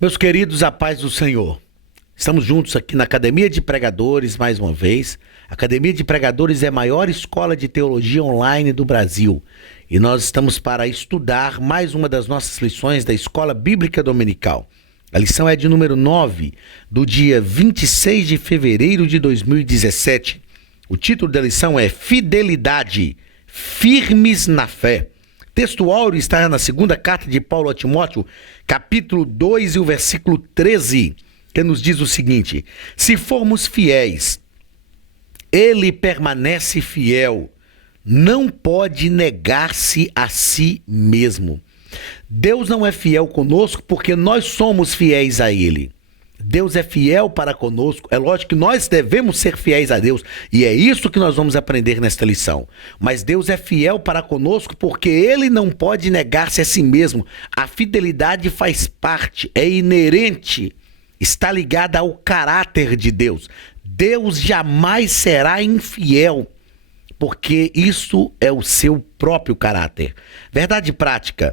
Meus queridos, a paz do Senhor. Estamos juntos aqui na Academia de Pregadores mais uma vez. A Academia de Pregadores é a maior escola de teologia online do Brasil. E nós estamos para estudar mais uma das nossas lições da Escola Bíblica Dominical. A lição é de número 9, do dia 26 de fevereiro de 2017. O título da lição é Fidelidade, firmes na fé. Texto áureo está na segunda carta de Paulo a Timóteo, capítulo 2 e o versículo 13, que nos diz o seguinte: se formos fiéis, ele permanece fiel, não pode negar-se a si mesmo. Deus não é fiel conosco porque nós somos fiéis a ele. Deus é fiel para conosco. É lógico que nós devemos ser fiéis a Deus. E é isso que nós vamos aprender nesta lição. Mas Deus é fiel para conosco porque ele não pode negar-se a si mesmo. A fidelidade faz parte, é inerente, está ligada ao caráter de Deus. Deus jamais será infiel, porque isso é o seu próprio caráter. Verdade prática: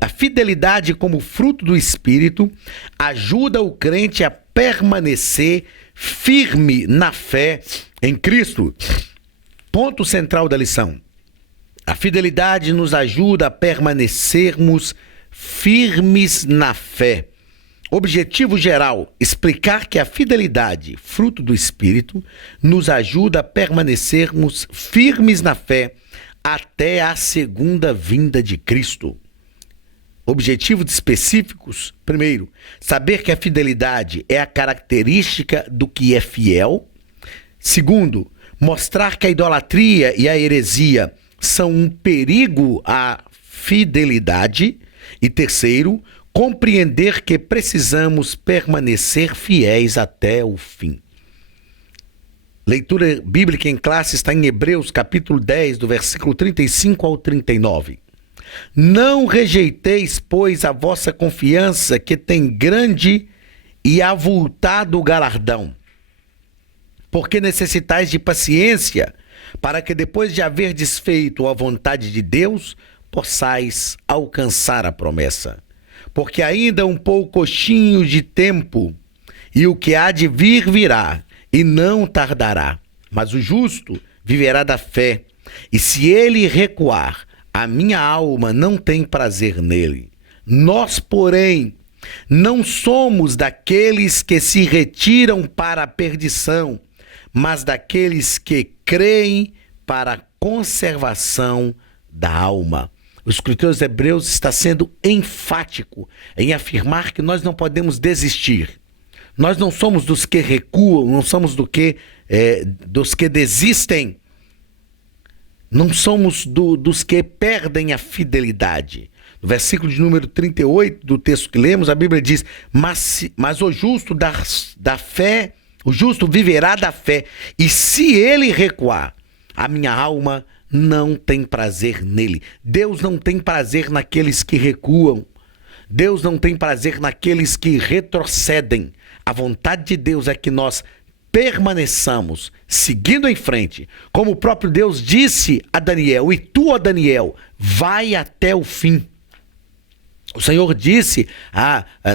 a fidelidade como fruto do Espírito ajuda o crente a permanecer firme na fé em Cristo. Ponto central da lição: a fidelidade nos ajuda a permanecermos firmes na fé. Objetivo geral: explicar que a fidelidade, fruto do Espírito, nos ajuda a permanecermos firmes na fé até a segunda vinda de Cristo. Objetivos específicos: primeiro, saber que a fidelidade é a característica do que é fiel. Segundo, mostrar que a idolatria e a heresia são um perigo à fidelidade. E terceiro, compreender que precisamos permanecer fiéis até o fim. Leitura bíblica em classe está em Hebreus capítulo 10, do versículo 35 ao 39. Não rejeiteis, pois, a vossa confiança, que tem grande e avultado galardão, porque necessitais de paciência, para que depois de haver desfeito a vontade de Deus, possais alcançar a promessa. Porque ainda um poucochinho de tempo, e o que há de vir virá, e não tardará. Mas o justo viverá da fé, e se ele recuar, a minha alma não tem prazer nele. Nós, porém, não somos daqueles que se retiram para a perdição, mas daqueles que creem para a conservação da alma. O escritor aos Hebreus está sendo enfático em afirmar que nós não podemos desistir. Nós não somos dos que recuam, não somos dos que desistem, não somos dos que perdem a fidelidade. No versículo de número 38 do texto que lemos, a Bíblia diz: mas o justo da fé, o justo viverá da fé, e se ele recuar, a minha alma não tem prazer nele. Deus não tem prazer naqueles que recuam. Deus não tem prazer naqueles que retrocedem. A vontade de Deus é que nós permaneçamos seguindo em frente. Como o próprio Deus disse a Daniel: e tu, ó Daniel, vai até o fim. O Senhor disse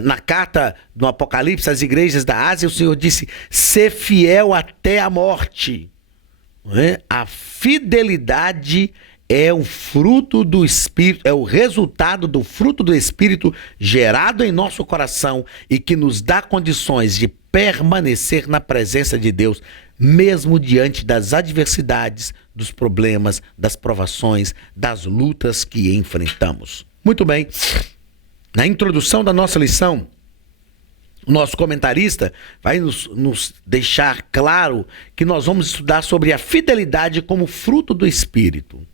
na carta do Apocalipse às igrejas da Ásia, o Senhor disse: sê fiel até a morte. A fidelidade é o fruto do Espírito, é o resultado do fruto do Espírito gerado em nosso coração e que nos dá condições de permanecer na presença de Deus, mesmo diante das adversidades, dos problemas, das provações, das lutas que enfrentamos. Muito bem, na introdução da nossa lição, o nosso comentarista vai nos deixar claro que nós vamos estudar sobre a fidelidade como fruto do Espírito.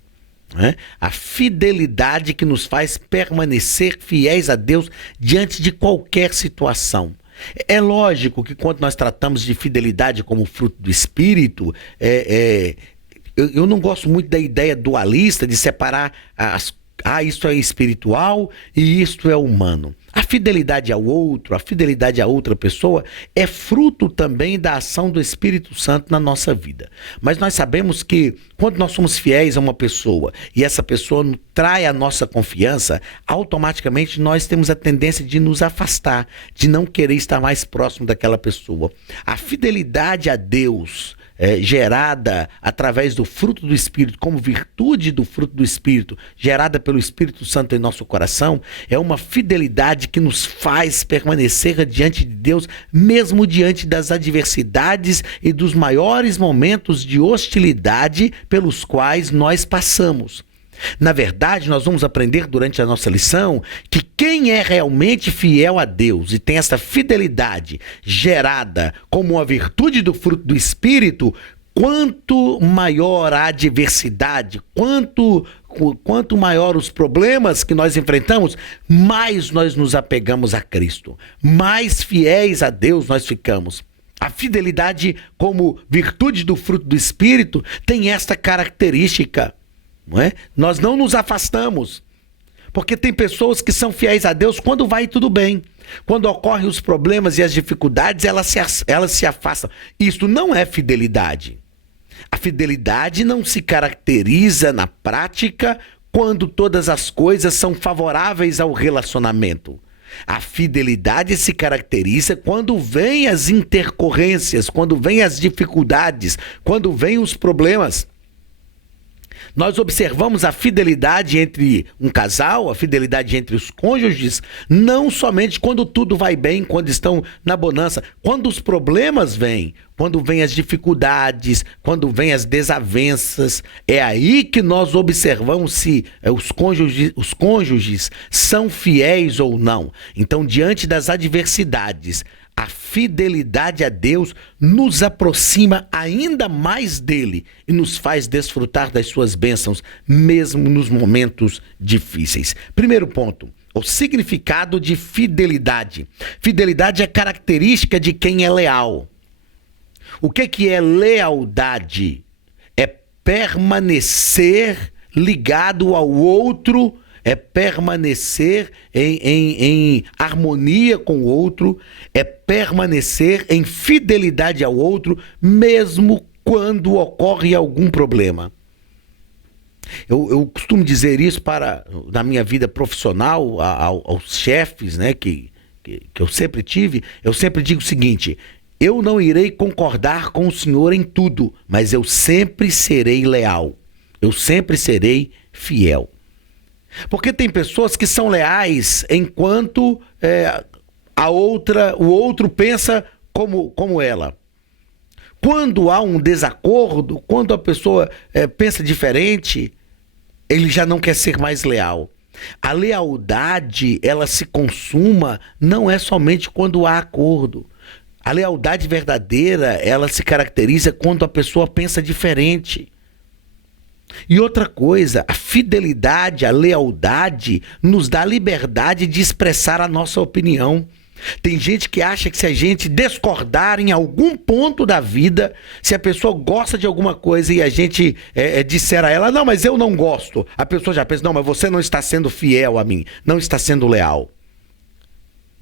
A fidelidade que nos faz permanecer fiéis a Deus diante de qualquer situação. É lógico que quando nós tratamos de fidelidade como fruto do Espírito, eu não gosto muito da ideia dualista de separar isto é espiritual e isto é humano. A fidelidade ao outro, a fidelidade a outra pessoa é fruto também da ação do Espírito Santo na nossa vida. Mas nós sabemos que quando nós somos fiéis a uma pessoa e essa pessoa trai a nossa confiança, automaticamente nós temos a tendência de nos afastar, de não querer estar mais próximo daquela pessoa. A fidelidade a Deus, gerada através do fruto do Espírito, como virtude do fruto do Espírito, gerada pelo Espírito Santo em nosso coração, é uma fidelidade que nos faz permanecer diante de Deus, mesmo diante das adversidades e dos maiores momentos de hostilidade pelos quais nós passamos. Na verdade, nós vamos aprender durante a nossa lição que quem é realmente fiel a Deus e tem essa fidelidade gerada como uma virtude do fruto do Espírito, quanto maior a adversidade, quanto maior os problemas que nós enfrentamos, mais nós nos apegamos a Cristo, mais fiéis a Deus nós ficamos. A fidelidade como virtude do fruto do Espírito tem esta característica. Não é? Nós não nos afastamos, porque tem pessoas que são fiéis a Deus quando vai tudo bem. Quando ocorrem os problemas e as dificuldades, elas se afastam. Isso não é fidelidade. A fidelidade não se caracteriza na prática quando todas as coisas são favoráveis ao relacionamento. A fidelidade se caracteriza quando vêm as intercorrências, quando vêm as dificuldades, quando vêm os problemas. Nós observamos a fidelidade entre um casal, a fidelidade entre os cônjuges, não somente quando tudo vai bem, quando estão na bonança, quando os problemas vêm, quando vêm as dificuldades, quando vêm as desavenças, é aí que nós observamos se os cônjuges são fiéis ou não. Então, diante das adversidades, a fidelidade a Deus nos aproxima ainda mais dele e nos faz desfrutar das suas bênçãos, mesmo nos momentos difíceis. Primeiro ponto, o significado de fidelidade. Fidelidade é característica de quem é leal. O que é lealdade? É permanecer ligado ao outro, é permanecer em harmonia com o outro, é permanecer em fidelidade ao outro, mesmo quando ocorre algum problema. Eu costumo dizer isso na minha vida profissional, aos chefes, né, que eu sempre tive, eu sempre digo o seguinte: eu não irei concordar com o senhor em tudo, mas eu sempre serei leal, eu sempre serei fiel. Porque tem pessoas que são leais enquanto o outro pensa como ela. Quando há um desacordo, quando a pessoa pensa diferente, ele já não quer ser mais leal. A lealdade, ela se consuma não é somente quando há acordo. A lealdade verdadeira, ela se caracteriza quando a pessoa pensa diferente. E outra coisa, a fidelidade, a lealdade nos dá liberdade de expressar a nossa opinião. Tem gente que acha que se a gente discordar em algum ponto da vida, se a pessoa gosta de alguma coisa e a gente disser a ela, não, mas eu não gosto, a pessoa já pensa, não, mas você não está sendo fiel a mim, não está sendo leal.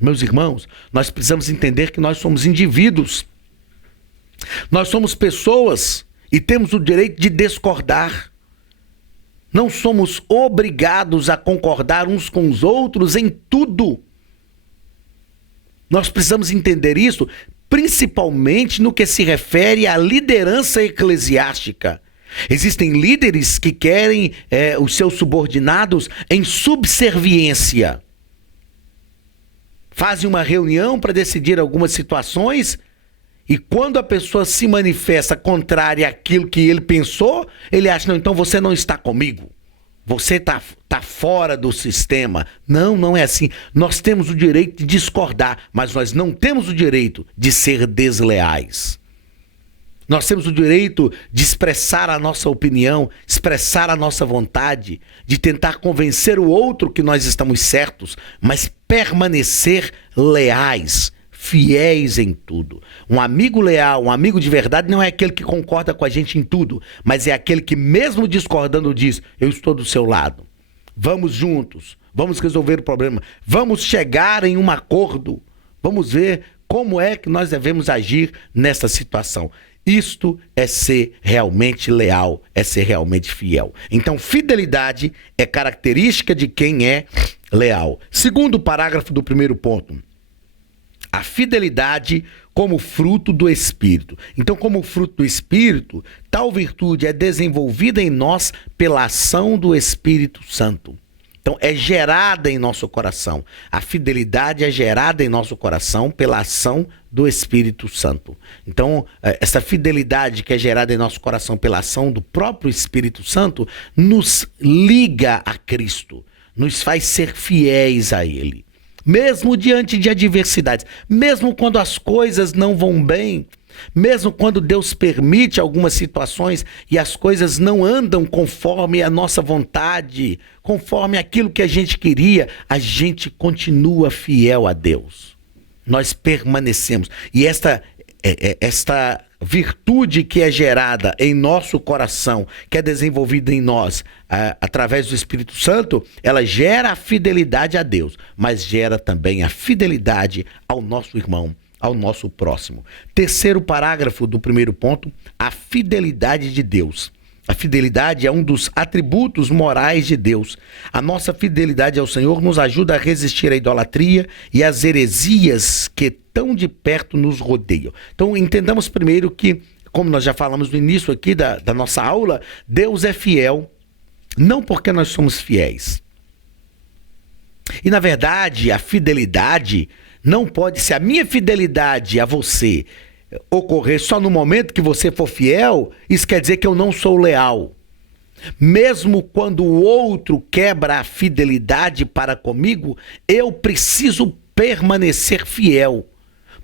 Meus irmãos, nós precisamos entender que nós somos indivíduos. Nós somos pessoas e temos o direito de discordar. Não somos obrigados a concordar uns com os outros em tudo. Nós precisamos entender isso, principalmente no que se refere à liderança eclesiástica. Existem líderes que querem os seus subordinados em subserviência. Fazem uma reunião para decidir algumas situações e quando a pessoa se manifesta contrária àquilo que ele pensou, ele acha, não, então você não está comigo. Você está fora do sistema. Não, não é assim. Nós temos o direito de discordar, mas nós não temos o direito de ser desleais. Nós temos o direito de expressar a nossa opinião, expressar a nossa vontade, de tentar convencer o outro que nós estamos certos, mas permanecer leais, fiéis em tudo. Um amigo leal, um amigo de verdade não é aquele que concorda com a gente em tudo, mas é aquele que mesmo discordando diz, eu estou do seu lado. Vamos juntos, vamos resolver o problema, vamos chegar em um acordo, vamos ver como é que nós devemos agir nessa situação. Isto é ser realmente leal, é ser realmente fiel. Então, fidelidade é característica de quem é leal. Segundo parágrafo do primeiro ponto, a fidelidade como fruto do Espírito. Então, como fruto do Espírito, tal virtude é desenvolvida em nós pela ação do Espírito Santo. Então, é gerada em nosso coração. A fidelidade é gerada em nosso coração pela ação do Espírito Santo. Então, essa fidelidade que é gerada em nosso coração pela ação do próprio Espírito Santo nos liga a Cristo, nos faz ser fiéis a Ele. Mesmo diante de adversidades, mesmo quando as coisas não vão bem, mesmo quando Deus permite algumas situações e as coisas não andam conforme a nossa vontade, conforme aquilo que a gente queria, a gente continua fiel a Deus. Nós permanecemos. E esta virtude que é gerada em nosso coração, que é desenvolvida em nós através do Espírito Santo, ela gera a fidelidade a Deus, mas gera também a fidelidade ao nosso irmão, ao nosso próximo. Terceiro parágrafo do primeiro ponto, a fidelidade de Deus. A fidelidade é um dos atributos morais de Deus. A nossa fidelidade ao Senhor nos ajuda a resistir à idolatria e às heresias que tão de perto nos rodeiam. Então, entendamos primeiro que, como nós já falamos no início aqui da nossa aula, Deus é fiel, não porque nós somos fiéis. E, na verdade, a fidelidade não pode ser a minha fidelidade a você ocorrer só no momento que você for fiel, isso quer dizer que eu não sou leal. Mesmo quando o outro quebra a fidelidade para comigo, eu preciso permanecer fiel.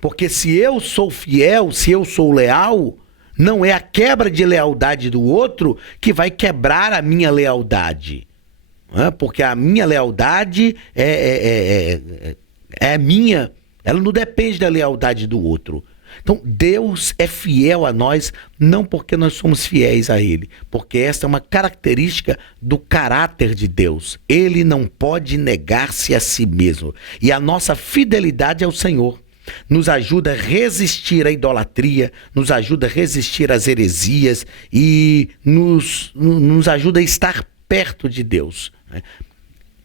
Porque se eu sou fiel, se eu sou leal, não é a quebra de lealdade do outro que vai quebrar a minha lealdade. Porque a minha lealdade é minha, ela não depende da lealdade do outro. Então, Deus é fiel a nós, não porque nós somos fiéis a Ele, porque esta é uma característica do caráter de Deus. Ele não pode negar-se a si mesmo. E a nossa fidelidade ao Senhor nos ajuda a resistir à idolatria, nos ajuda a resistir às heresias e nos ajuda a estar perto de Deus.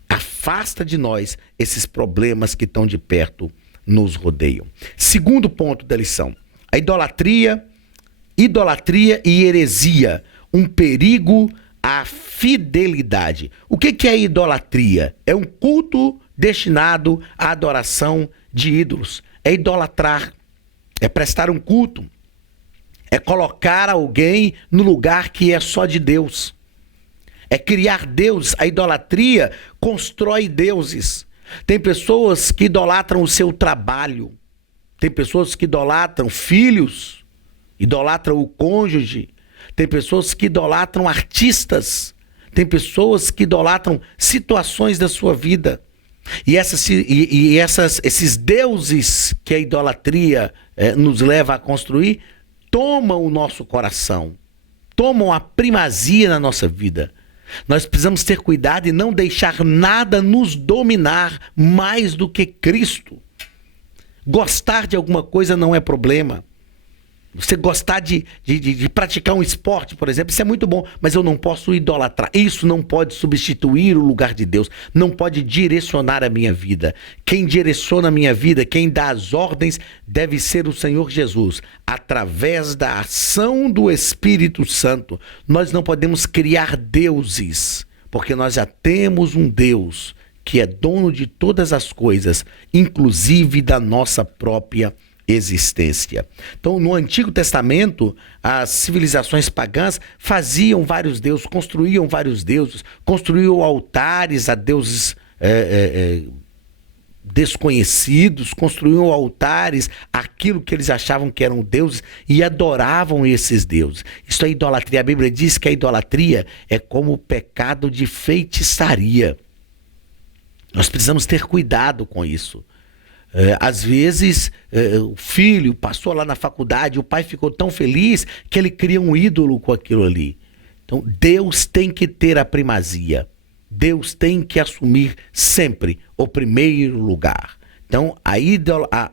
Afasta de nós esses problemas que tão de perto nos rodeiam. Segundo ponto da lição, a idolatria e heresia, um perigo à fidelidade. O que é idolatria? É um culto destinado à adoração de ídolos. É idolatrar, é prestar um culto, é colocar alguém no lugar que é só de Deus. É criar Deus. A idolatria constrói deuses. Tem pessoas que idolatram o seu trabalho. Tem pessoas que idolatram filhos, idolatram o cônjuge. Tem pessoas que idolatram artistas. Tem pessoas que idolatram situações da sua vida. E esses deuses que a idolatria nos leva a construir, tomam o nosso coração, tomam a primazia na nossa vida. Nós precisamos ter cuidado e não deixar nada nos dominar mais do que Cristo. Gostar de alguma coisa não é problema. Você gostar de praticar um esporte, por exemplo, isso é muito bom, mas eu não posso idolatrar. Isso não pode substituir o lugar de Deus, não pode direcionar a minha vida. Quem direciona a minha vida, quem dá as ordens, deve ser o Senhor Jesus, através da ação do Espírito Santo. Nós não podemos criar deuses, porque nós já temos um Deus que é dono de todas as coisas, inclusive da nossa própria existência. Então, no Antigo Testamento, as civilizações pagãs faziam vários deuses, construíam vários deuses, construíam altares a deuses desconhecidos, construíam altares àquilo que eles achavam que eram deuses e adoravam esses deuses. Isso é idolatria. A Bíblia diz que a idolatria é como o pecado de feitiçaria. Nós precisamos ter cuidado com isso. Às vezes o filho passou lá na faculdade, o pai ficou tão feliz que ele cria um ídolo com aquilo ali. Então Deus tem que ter a primazia. Deus tem que assumir sempre o primeiro lugar. Então, a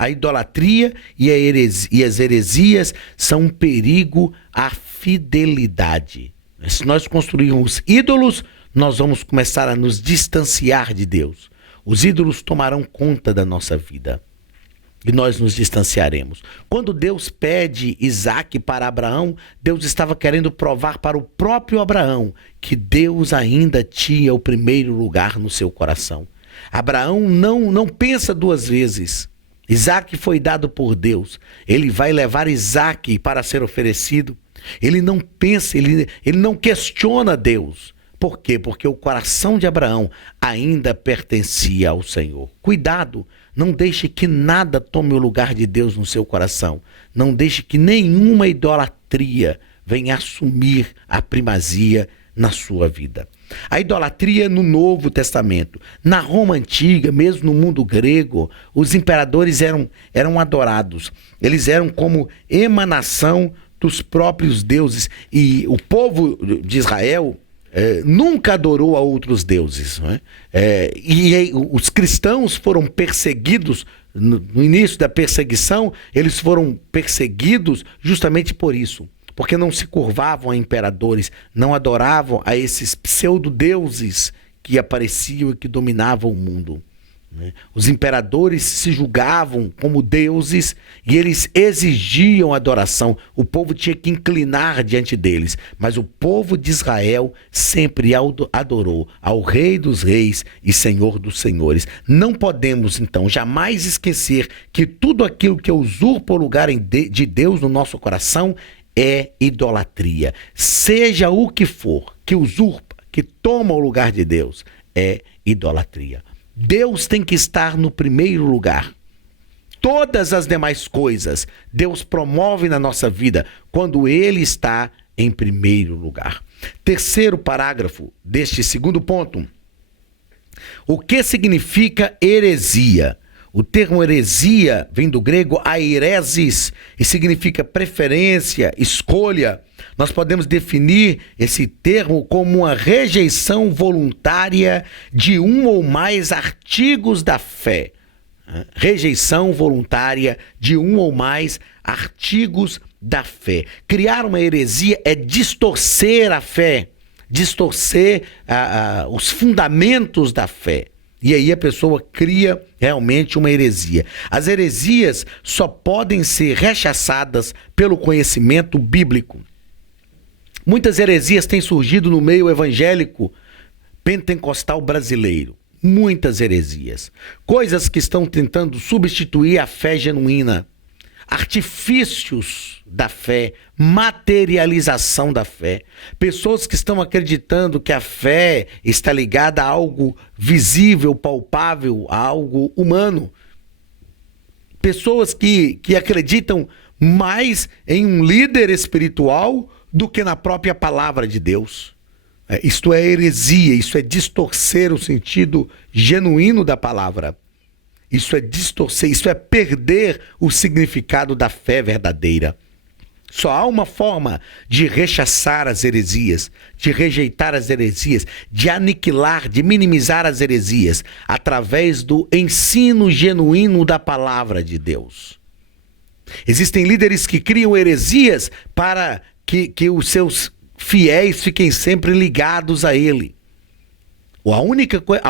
idolatria e as heresias são um perigo à fidelidade. Se nós construirmos ídolos, nós vamos começar a nos distanciar de Deus. Os ídolos tomarão conta da nossa vida e nós nos distanciaremos. Quando Deus pede Isaque para Abraão, Deus estava querendo provar para o próprio Abraão que Deus ainda tinha o primeiro lugar no seu coração. Abraão não pensa duas vezes. Isaque foi dado por Deus. Ele vai levar Isaque para ser oferecido. Ele não pensa, ele não questiona Deus. Por quê? Porque o coração de Abraão ainda pertencia ao Senhor. Cuidado, não deixe que nada tome o lugar de Deus no seu coração. Não deixe que nenhuma idolatria venha assumir a primazia na sua vida. A idolatria no Novo Testamento. Na Roma Antiga, mesmo no mundo grego, os imperadores eram adorados. Eles eram como emanação dos próprios deuses. E o povo de Israel nunca adorou a outros deuses. Não é? Os cristãos foram perseguidos, no início da perseguição, eles foram perseguidos justamente por isso. Porque não se curvavam a imperadores, não adoravam a esses pseudo-deuses que apareciam e que dominavam o mundo. Os imperadores se julgavam como deuses e eles exigiam adoração. O povo tinha que inclinar diante deles. Mas o povo de Israel sempre adorou ao Rei dos Reis e Senhor dos Senhores. Não podemos, então, jamais esquecer que tudo aquilo que usurpa o lugar de Deus no nosso coração é idolatria. Seja o que for que usurpa, que toma o lugar de Deus, é idolatria. Deus tem que estar no primeiro lugar. Todas as demais coisas Deus promove na nossa vida quando Ele está em primeiro lugar. Terceiro parágrafo deste segundo ponto. O que significa heresia? O termo heresia vem do grego airesis e significa preferência, escolha. Nós podemos definir esse termo como uma rejeição voluntária de um ou mais artigos da fé. Rejeição voluntária de um ou mais artigos da fé. Criar uma heresia é distorcer a fé, distorcer os fundamentos da fé. E aí a pessoa cria realmente uma heresia. As heresias só podem ser rechaçadas pelo conhecimento bíblico. Muitas heresias têm surgido no meio evangélico pentecostal brasileiro. Muitas heresias. Coisas que estão tentando substituir a fé genuína. Artifícios da fé, materialização da fé. Pessoas que estão acreditando que a fé está ligada a algo visível, palpável, a algo humano. Pessoas que acreditam mais em um líder espiritual do que na própria palavra de Deus. Isto é heresia, isso é distorcer o sentido genuíno da palavra. Isso é distorcer, isso é perder o significado da fé verdadeira. Só há uma forma de rechaçar as heresias, de rejeitar as heresias, de aniquilar, de minimizar as heresias, através do ensino genuíno da palavra de Deus. Existem líderes que criam heresias para que os seus fiéis fiquem sempre ligados a ele. A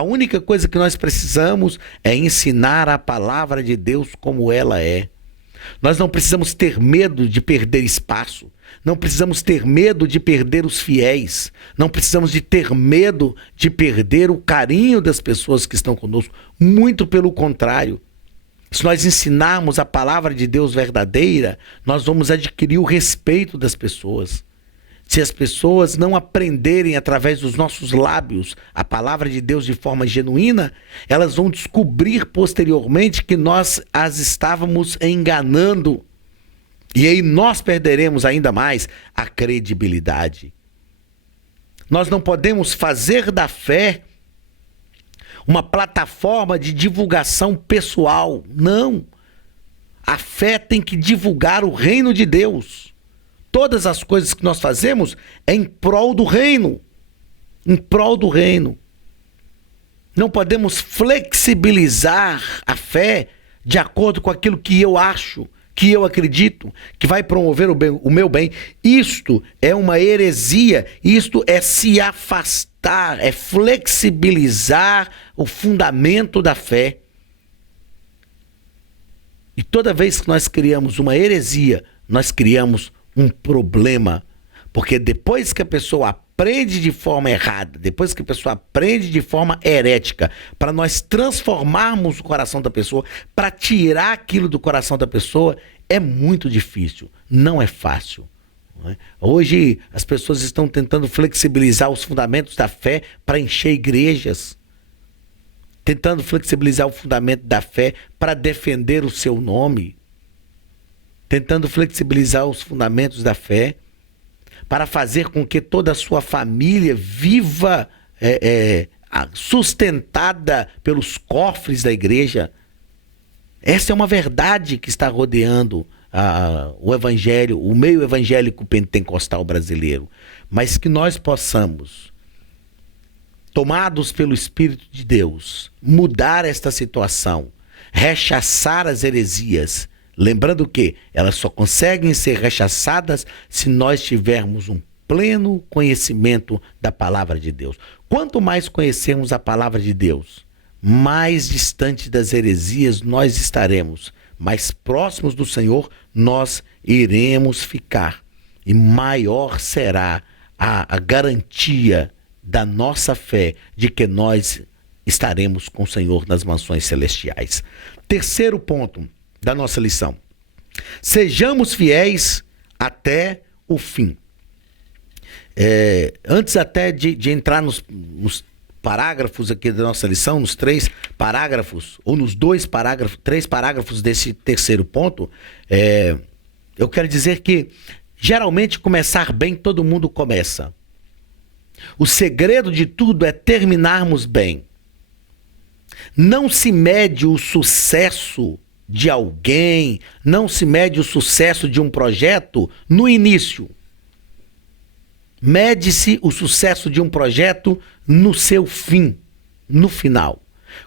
única coisa que nós precisamos é ensinar a palavra de Deus como ela é. Nós não precisamos ter medo de perder espaço. Não precisamos ter medo de perder os fiéis. Não precisamos de ter medo de perder o carinho das pessoas que estão conosco. Muito pelo contrário. Se nós ensinarmos a palavra de Deus verdadeira, nós vamos adquirir o respeito das pessoas. Se as pessoas não aprenderem através dos nossos lábios a palavra de Deus de forma genuína, elas vão descobrir posteriormente que nós as estávamos enganando. E aí nós perderemos ainda mais a credibilidade. Nós não podemos fazer da fé uma plataforma de divulgação pessoal. Não. A fé tem que divulgar o reino de Deus. Todas as coisas que nós fazemos é em prol do reino. Em prol do reino. Não podemos flexibilizar a fé de acordo com aquilo que eu acho, que eu acredito, que vai promover o meu bem. Isto é uma heresia, isto é se afastar, é flexibilizar o fundamento da fé. E toda vez que nós criamos uma heresia, nós criamos um problema. Porque depois que a pessoa aprende de forma errada, depois que a pessoa aprende de forma herética, para nós transformarmos o coração da pessoa, para tirar aquilo do coração da pessoa, é muito difícil, não é fácil. Não é? Hoje as pessoas estão tentando flexibilizar os fundamentos da fé para encher igrejas, tentando flexibilizar o fundamento da fé para defender o seu nome, tentando flexibilizar os fundamentos da fé para fazer com que toda a sua família viva sustentada pelos cofres da igreja. Essa é uma verdade que está rodeando o evangelho, o meio evangélico pentecostal brasileiro. Mas que nós possamos, tomados pelo Espírito de Deus, mudar esta situação, rechaçar as heresias. Lembrando que elas só conseguem ser rechaçadas se nós tivermos um pleno conhecimento da palavra de Deus. Quanto mais conhecermos a palavra de Deus, mais distante das heresias nós estaremos, mais próximos do Senhor nós iremos ficar. E maior será a garantia da nossa fé de que nós estaremos com o Senhor nas mansões celestiais. Terceiro ponto da nossa lição: sejamos fiéis até o fim. Antes até de entrar nos parágrafos aqui da nossa lição, nos 3 parágrafos, ou nos 3 parágrafos desse terceiro ponto, eu quero dizer que geralmente começar bem todo mundo começa. O segredo de tudo é terminarmos bem. Não se mede o sucesso de alguém, não se mede o sucesso de um projeto no início. Mede-se o sucesso de um projeto no seu fim, no final.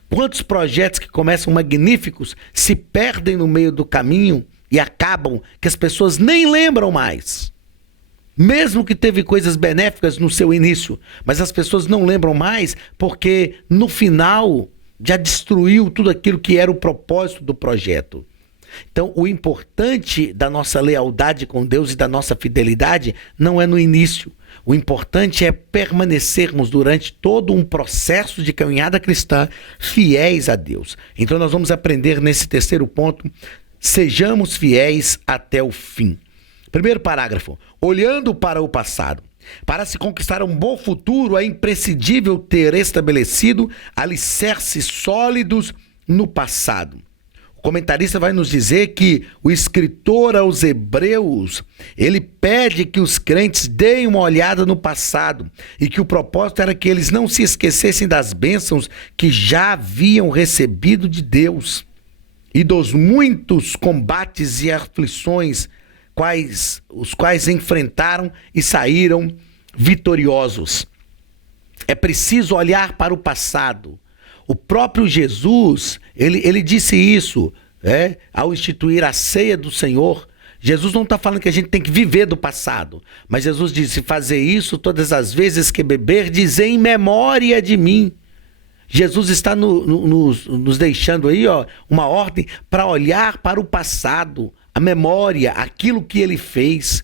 Quantos projetos que começam magníficos se perdem no meio do caminho e acabam que as pessoas nem lembram mais. Mesmo que teve coisas benéficas no seu início, mas as pessoas não lembram mais porque no final já destruiu tudo aquilo que era o propósito do projeto. Então, o importante da nossa lealdade com Deus e da nossa fidelidade não é no início. O importante é permanecermos durante todo um processo de caminhada cristã fiéis a Deus. Então, nós vamos aprender nesse terceiro ponto: sejamos fiéis até o fim. Primeiro parágrafo: olhando para o passado. Para se conquistar um bom futuro, é imprescindível ter estabelecido alicerces sólidos no passado. O comentarista vai nos dizer que o escritor aos Hebreus, ele pede que os crentes deem uma olhada no passado e que o propósito era que eles não se esquecessem das bênçãos que já haviam recebido de Deus e dos muitos combates e aflições os quais enfrentaram e saíram vitoriosos. É preciso olhar para o passado. O próprio Jesus, ele disse isso, ao instituir a ceia do Senhor. Jesus não está falando que a gente tem que viver do passado, mas Jesus disse: fazer isso todas as vezes que beber, dizer em memória de mim. Jesus está nos deixando aí uma ordem para olhar para o passado, a memória, aquilo que ele fez.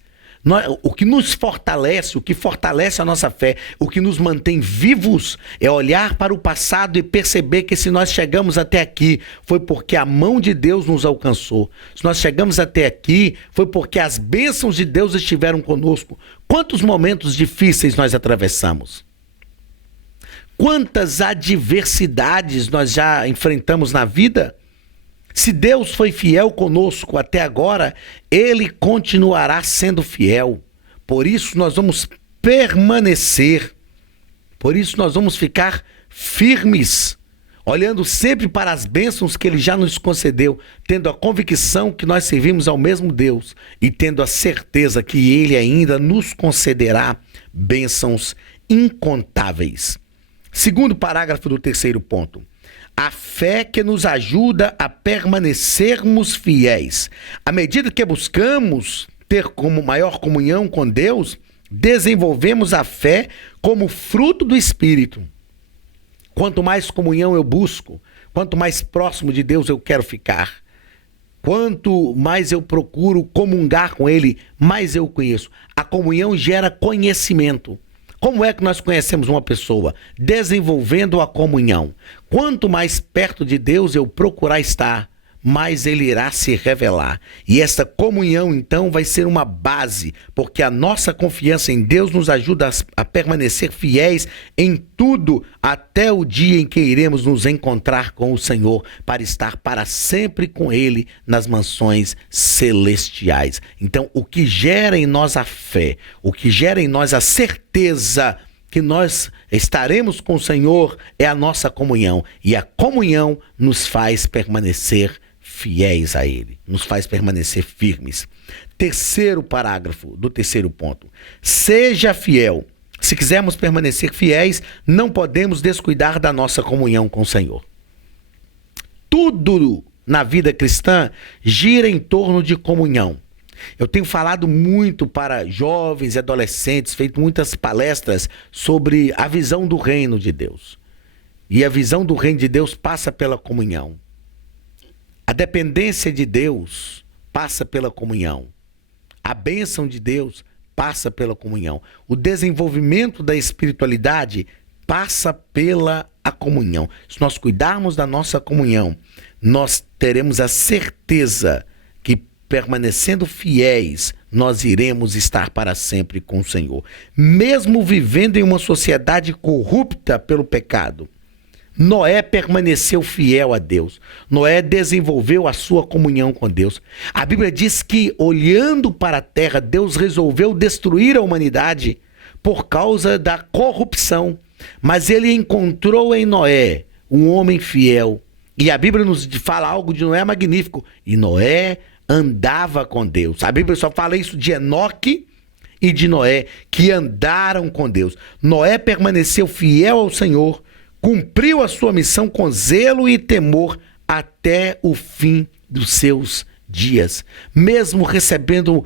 O que nos fortalece, o que fortalece a nossa fé, o que nos mantém vivos é olhar para o passado e perceber que se nós chegamos até aqui foi porque a mão de Deus nos alcançou. Se nós chegamos até aqui foi porque as bênçãos de Deus estiveram conosco. Quantos momentos difíceis nós atravessamos? Quantas adversidades nós já enfrentamos na vida? Se Deus foi fiel conosco até agora, Ele continuará sendo fiel. Por isso nós vamos permanecer. Por isso nós vamos ficar firmes, olhando sempre para as bênçãos que Ele já nos concedeu, tendo a convicção que nós servimos ao mesmo Deus e tendo a certeza que Ele ainda nos concederá bênçãos incontáveis. Segundo parágrafo do terceiro ponto. A fé que nos ajuda a permanecermos fiéis. À medida que buscamos ter como maior comunhão com Deus, desenvolvemos a fé como fruto do Espírito. Quanto mais comunhão eu busco, quanto mais próximo de Deus eu quero ficar, quanto mais eu procuro comungar com Ele, mais eu conheço. A comunhão gera conhecimento. Como é que nós conhecemos uma pessoa? Desenvolvendo a comunhão. Quanto mais perto de Deus eu procurar estar, mais Ele irá se revelar. E essa comunhão, então, vai ser uma base, porque a nossa confiança em Deus nos ajuda a permanecer fiéis em tudo, até o dia em que iremos nos encontrar com o Senhor, para estar para sempre com Ele nas mansões celestiais. Então, o que gera em nós a fé, o que gera em nós a certeza que nós estaremos com o Senhor é a nossa comunhão. E a comunhão nos faz permanecer fiéis a Ele, nos faz permanecer firmes. Terceiro parágrafo do terceiro ponto. Seja fiel. Se quisermos permanecer fiéis, não podemos descuidar da nossa comunhão com o Senhor. Tudo na vida cristã gira em torno de comunhão. Eu tenho falado muito para jovens e adolescentes, feito muitas palestras sobre a visão do reino de Deus. E a visão do reino de Deus passa pela comunhão. A dependência de Deus passa pela comunhão. A bênção de Deus passa pela comunhão. O desenvolvimento da espiritualidade passa pela a comunhão. Se nós cuidarmos da nossa comunhão, nós teremos a certeza que, permanecendo fiéis, nós iremos estar para sempre com o Senhor. Mesmo vivendo em uma sociedade corrupta pelo pecado, Noé permaneceu fiel a Deus. Noé desenvolveu a sua comunhão com Deus. A Bíblia diz que, olhando para a terra, Deus resolveu destruir a humanidade por causa da corrupção. Mas ele encontrou em Noé um homem fiel. E a Bíblia nos fala algo de Noé magnífico. E Noé andava com Deus. A Bíblia só fala isso de Enoque e de Noé, que andaram com Deus. Noé permaneceu fiel ao Senhor, cumpriu a sua missão com zelo e temor até o fim dos seus dias. Mesmo recebendo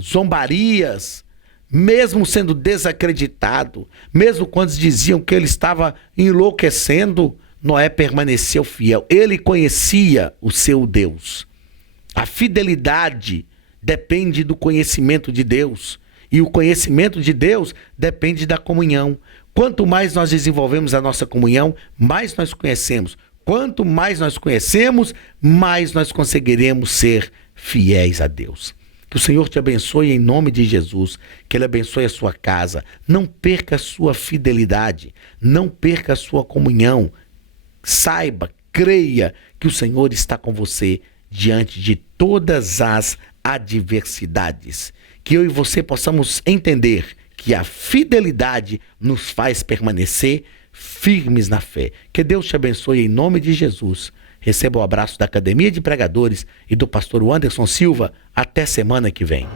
zombarias, mesmo sendo desacreditado, mesmo quando diziam que ele estava enlouquecendo, Noé permaneceu fiel. Ele conhecia o seu Deus. A fidelidade depende do conhecimento de Deus. E o conhecimento de Deus depende da comunhão. Quanto mais nós desenvolvemos a nossa comunhão, mais nós conhecemos. Quanto mais nós conhecemos, mais nós conseguiremos ser fiéis a Deus. Que o Senhor te abençoe em nome de Jesus. Que Ele abençoe a sua casa. Não perca a sua fidelidade. Não perca a sua comunhão. Saiba, creia que o Senhor está com você diante de todas as adversidades. Que eu e você possamos entender que a fidelidade nos faz permanecer firmes na fé. Que Deus te abençoe em nome de Jesus. Receba o abraço da Academia de Pregadores e do pastor Anderson Silva. Até semana que vem.